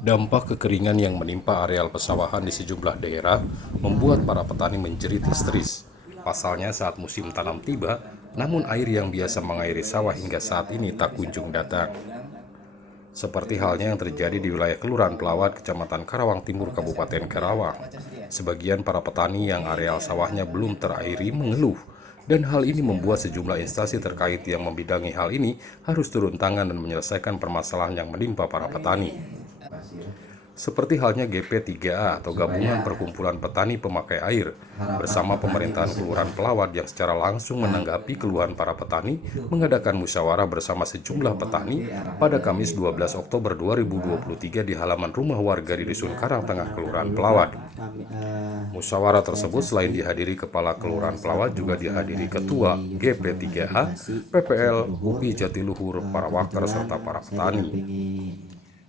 Dampak kekeringan yang menimpa areal pesawahan di sejumlah daerah membuat para petani menjerit histeris. Pasalnya saat musim tanam tiba, namun air yang biasa mengairi sawah hingga saat ini tak kunjung datang. Seperti halnya yang terjadi di wilayah Kelurahan Pelawat, Kecamatan Karawang Timur, Kabupaten Karawang. Sebagian para petani yang areal sawahnya belum terairi mengeluh, dan hal ini membuat sejumlah instansi terkait yang membidangi hal ini harus turun tangan dan menyelesaikan permasalahan yang menimpa para petani. Seperti halnya GP3A atau Gabungan Perkumpulan Petani Pemakai Air bersama pemerintahan Kelurahan Pelawat yang secara langsung menanggapi keluhan para petani mengadakan musyawarah bersama sejumlah petani pada Kamis 12 Oktober 2023 di halaman rumah warga di Dusun Karangtengah, Kelurahan Pelawat. Musyawarah tersebut selain dihadiri Kepala Kelurahan Pelawat juga dihadiri Ketua GP3A, PPL, UPI Jatiluhur, para wakil serta para petani.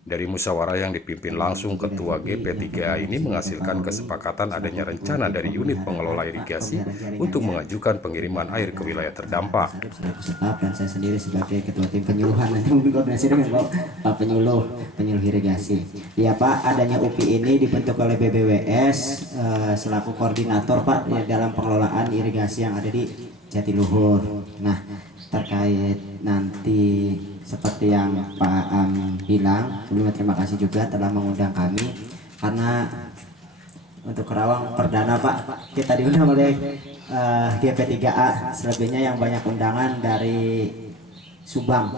Dari musyawarah yang dipimpin langsung Ketua GP3A ini menghasilkan kesepakatan adanya rencana dari unit pengelola irigasi untuk mengajukan pengiriman air ke wilayah terdampak. Dan saya sendiri sebagai Ketua Tim Penyuluhan nanti mungkin koordinasi dengan Pak penyuluh irigasi. Ya Pak, adanya UPI ini dibentuk oleh BBWS selaku koordinator Pak dalam pengelolaan irigasi yang ada di Jatiluhur. Nah, terkait nanti seperti yang Pak Am bilang, sebelumnya terima kasih juga telah mengundang kami karena untuk Karawang perdana Pak kita diundang oleh GP3A, selebihnya yang banyak undangan dari Subang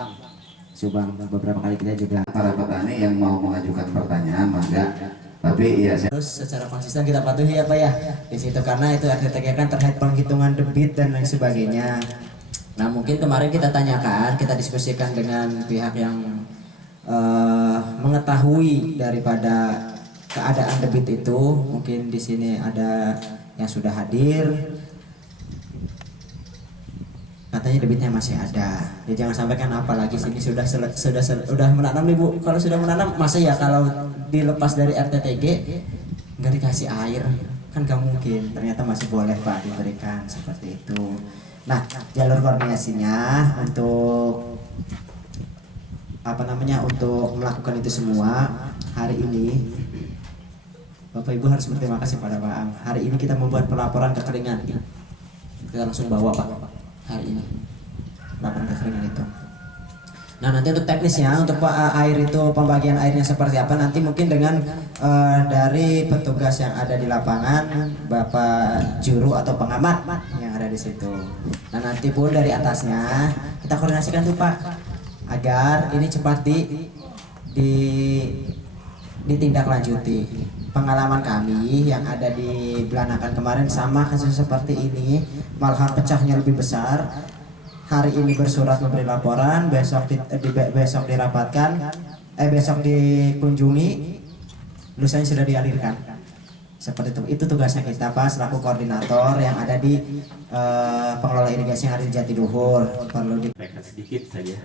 beberapa kali kita juga. Para petani yang mau mengajukan pertanyaan maka tapi ya terus secara konsisten kita patuhi ya Pak ya di situ karena itu RT3 kan terkait penghitungan debit dan lain sebagainya. Nah mungkin kemarin kita tanyakan, kita diskusikan dengan pihak yang mengetahui daripada keadaan debit itu. Mungkin di sini ada yang sudah hadir. Katanya debitnya masih ada. Jadi jangan sampaikan apalagi sini sudah menanam nih Bu. Kalau sudah menanam masa ya kalau dilepas dari RT3 nggak dikasih air kan nggak mungkin. Ternyata masih boleh Pak diberikan seperti itu. Nah, jalur koordinasinya untuk untuk melakukan itu semua hari ini Bapak Ibu harus berterima kasih pada Pak Am. Hari ini kita membuat pelaporan kekeringan. Kita langsung bawa Pak hari ini laporan kekeringan itu. Nah nanti untuk teknisnya untuk air itu pembagian airnya seperti apa nanti mungkin dengan dari petugas yang ada di lapangan, Bapak juru atau pengamat yang ada di situ. Nah nanti pun dari atasnya kita koordinasikan tuh Pak agar ini cepat ditindaklanjuti. Pengalaman kami yang ada di Belanakan kemarin sama kasus seperti ini, malahan pecahnya lebih besar. Hari ini bersurat memberi laporan, besok dirapatkan, besok dikunjungi, lusanya sudah dialirkan. Seperti itu. Itu tugasnya kita Pak selaku koordinator yang ada di pengelola irigasi yang ada di Jatiluhur. Perlu sedikit saja.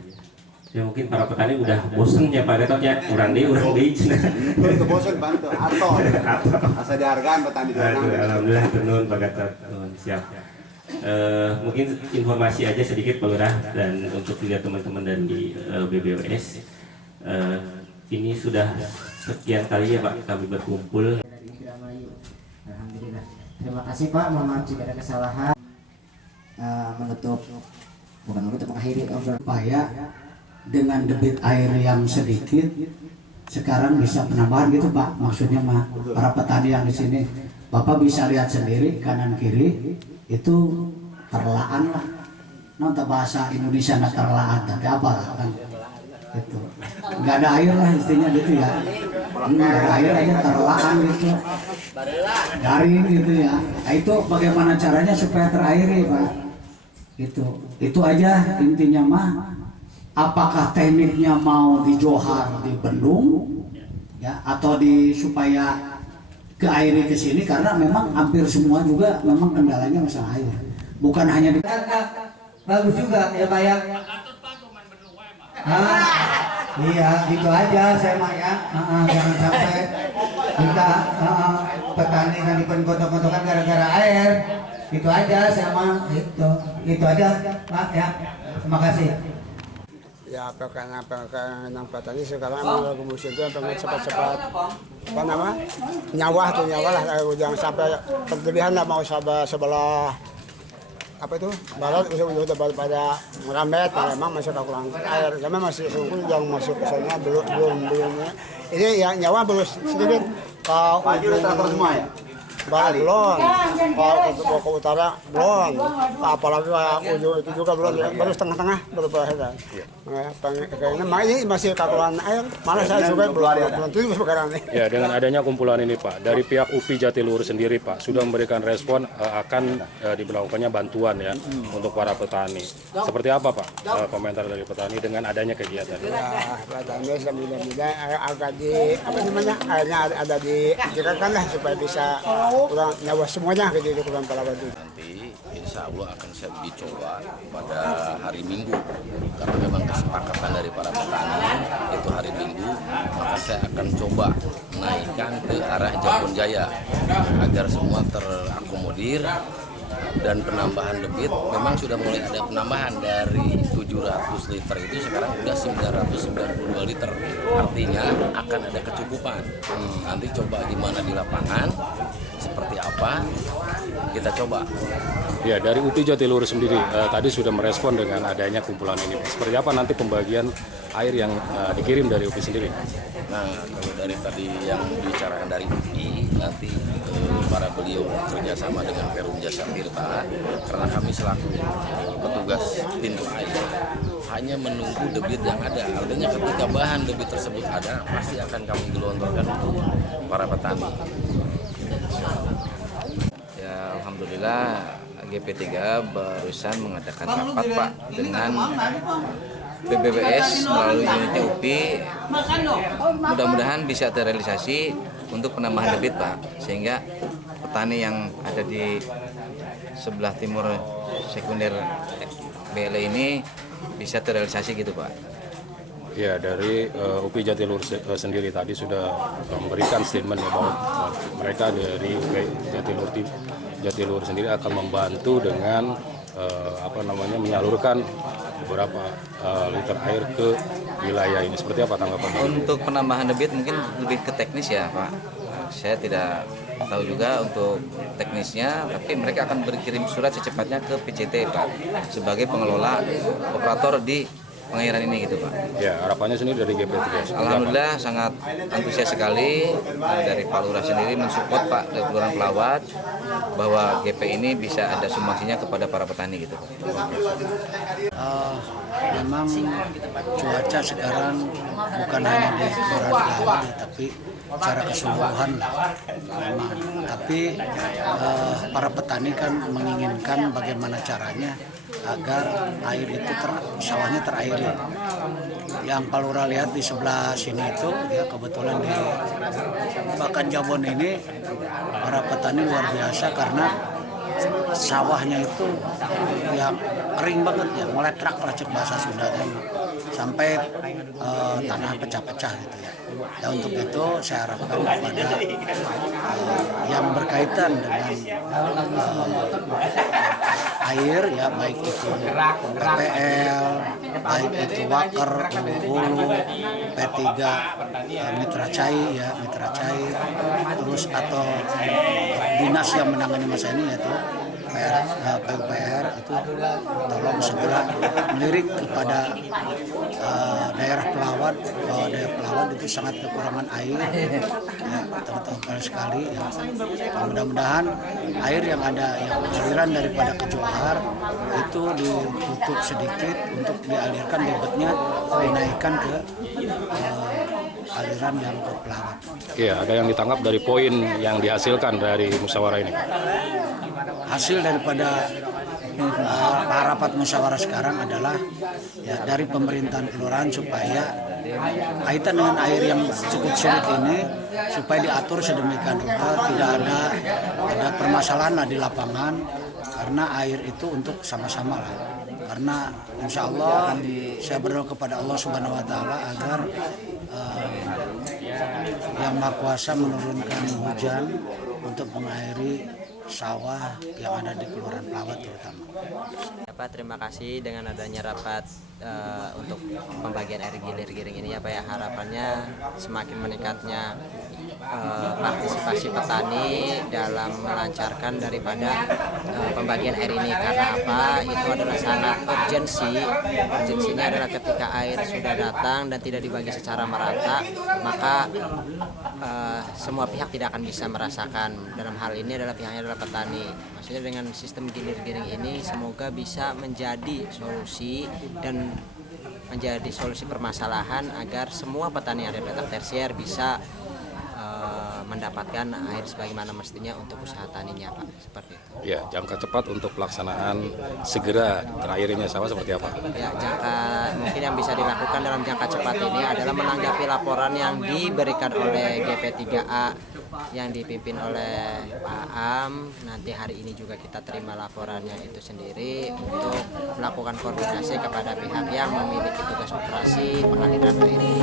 Ya mungkin para petani udah bosen ya Pak Gatot ya, urang deui. Itu bosen bantu atau asa dihargaan petani di Alhamdulillah tenun Pak Gatot. Siap. Mungkin informasi aja sedikit Pak Lurah dan untuk lihat teman-teman dari BBWS. Ini sudah sekian kali ya Pak kami berkumpul. Alhamdulillah. Terima kasih Pak, mohon maaf jika ada kesalahan. Mengakhiri obrolan supaya dengan debit air yang sedikit sekarang bisa penambahan gitu Pak. Maksudnya mah para petani yang di sini Bapak bisa lihat sendiri kanan kiri itu terlaan lah. Nonton bahasa Indonesia nggak terlaan tapi apa lah kan itu nggak ada air lah istilahnya gitu ya, nggak ada air aja terlaan gitu garing gitu ya. Nah, itu bagaimana caranya supaya terairi Pak, itu aja intinya mah. Apakah tekniknya mau dijohar di bendung ya atau supaya ke air ke sini karena memang hampir semua juga memang kendalanya masalah air, bukan hanya di bagus juga ya Pak ya. Iya itu aja saya mah ya. Jangan sampai kita petani kan dipengotok-kotokan gara-gara air. Itu aja saya mah itu aja Pak ya. Terima kasih. Ya pengen petani sekarang emang lagu musim itu pengen cepat-cepat apa nama nyawa lah jangan sampai pergelihan lah mau sebelah apa itu barat udah pada merambat memang masih kekurangan air karena masih sungguh yang masuk ke sana belum ini yang nyawa belum sedikit semua ya. barat belum ke utara belum apalagi ujung itu juga belum baru setengah-tengah baru berakhir kayaknya ini masih kekurangan air malah saya juga belum tujuh sekarang nih. Ya, dengan adanya kumpulan ini Pak, dari pihak UPI Jatiluhur sendiri Pak sudah memberikan respon akan diberlakukannya bantuan ya untuk para petani. Seperti apa Pak komentar dari petani dengan adanya kegiatan ini? Ya, petani mudah-mudahan agak apa namanya airnya ada dikirakan lah supaya bisa kurang nyawa semuanya gitu di kurang pelawan itu. Nanti insya Allah akan saya dicoba pada hari Minggu karena memang kesepakatan dari para petani itu hari Minggu, maka saya akan coba menaikkan ke arah Jabon Jaya agar semua terakomodir dan penambahan debit memang sudah mulai ada penambahan dari 700 liter itu sekarang sudah 992 liter, artinya akan ada kecukupan. Nanti coba gimana di lapangan seperti apa kita coba. Ya, dari UPI Jatiluhur sendiri tadi sudah merespon dengan adanya kumpulan ini. Seperti apa nanti pembagian air yang dikirim dari UPI sendiri? Nah, kalau dari tadi yang dibicarakan dari UPI, nanti para beliau kerjasama dengan Perum Jasa Tirta, karena kami selaku petugas pintu air hanya menunggu debit yang ada. Artinya ketika bahan debit tersebut ada, pasti akan kami gelontorkan untuk para petani. Ya, alhamdulillah GP3 barusan mengadakan rapat Pak dengan BBWS melalui unitnya UPI. Mudah-mudahan bisa terrealisasi untuk penambahan debit Pak, sehingga petani yang ada di sebelah timur sekunder BLE ini bisa terrealisasi gitu Pak. Ya, dari UPI Jatiluhur sendiri tadi sudah memberikan statement ya bahwa mereka dari UPI Jatiluhur sendiri akan membantu dengan menyalurkan beberapa liter air ke wilayah ini. Seperti apa tanggapan? Untuk penambahan debit mungkin lebih ke teknis ya Pak. Saya tidak tahu juga untuk teknisnya, tapi mereka akan berkirim surat secepatnya ke PCT Pak sebagai pengelola operator di pengairan ini gitu Pak. Ya, harapannya sendiri dari GP3. Alhamdulillah sangat antusias sekali dari Pak Lurah sendiri mensupport Pak dari Kelurahan Pelawat bahwa GP ini bisa ada sumbangsinya kepada para petani gitu. Memang cuaca sekarang bukan hanya di Kelurahan Pelawat tapi secara keseluruhan memang. Tapi para petani kan menginginkan bagaimana caranya agar air itu sawahnya terairi. Yang Pak Lurah lihat di sebelah sini itu ya kebetulan di Bakan Jabon ini para petani luar biasa karena sawahnya itu yang kering banget ya, meletrak lah cek bahasa Sunda kan, sampai tanah pecah-pecah gitu ya. Dan untuk itu saya harapkan kepada yang berkaitan dengan air ya, baik itu PPL, baik itu Waker, Hulu, P3, Mitra Cai, terus atau dinas yang menangani masa ini yaitu PUPR itu tolong segera melirik kepada daerah Pelawat, bahwa daerah Pelawat itu sangat kekurangan air ya, teman-teman sekali ya. Mudah-mudahan air yang ada, yang aliran daripada ke Johar itu ditutup sedikit untuk dialirkan debitnya, dinaikkan ke aliran yang ke Pelawat. Iya, ada yang ditangkap dari poin yang dihasilkan dari musyawarah ini. Hasil daripada rapat musyawarah sekarang adalah ya dari pemerintahan kelurahan supaya kaitan dengan air yang cukup sulit ini supaya diatur sedemikian rupa, tidak ada permasalahan lah di lapangan, karena air itu untuk sama-sama lah. Karena insya Allah saya berdoa kepada Allah Subhanahu Wa Taala agar Yang Maha Kuasa menurunkan hujan untuk mengairi sawah yang ada di Kelurahan Pelawat terutama. Pak, terima kasih dengan adanya rapat untuk pembagian air gilir-giring ini ya Pak ya, harapannya semakin meningkatnya partisipasi petani dalam melancarkan daripada pembagian air ini. Karena apa? Itu adalah sangat urgensinya adalah ketika air sudah datang dan tidak dibagi secara merata, maka semua pihak tidak akan bisa merasakan. Dalam hal ini adalah pihaknya adalah petani. Maksudnya dengan sistem gilir-giring ini semoga bisa menjadi solusi dan menjadi solusi permasalahan agar semua petani yang ada di petak tersier bisa mendapatkan air sebagaimana mestinya untuk usaha taninya Pak, seperti itu. Ya, jangka cepat untuk pelaksanaan segera terakhirnya sawah seperti apa? Ya, mungkin yang bisa dilakukan dalam jangka cepat ini adalah menanggapi laporan yang diberikan oleh GP3A yang dipimpin oleh Pak Am. Nanti hari ini juga kita terima laporannya itu sendiri untuk melakukan koordinasi kepada pihak yang memiliki tugas operasi pengaliran air ini.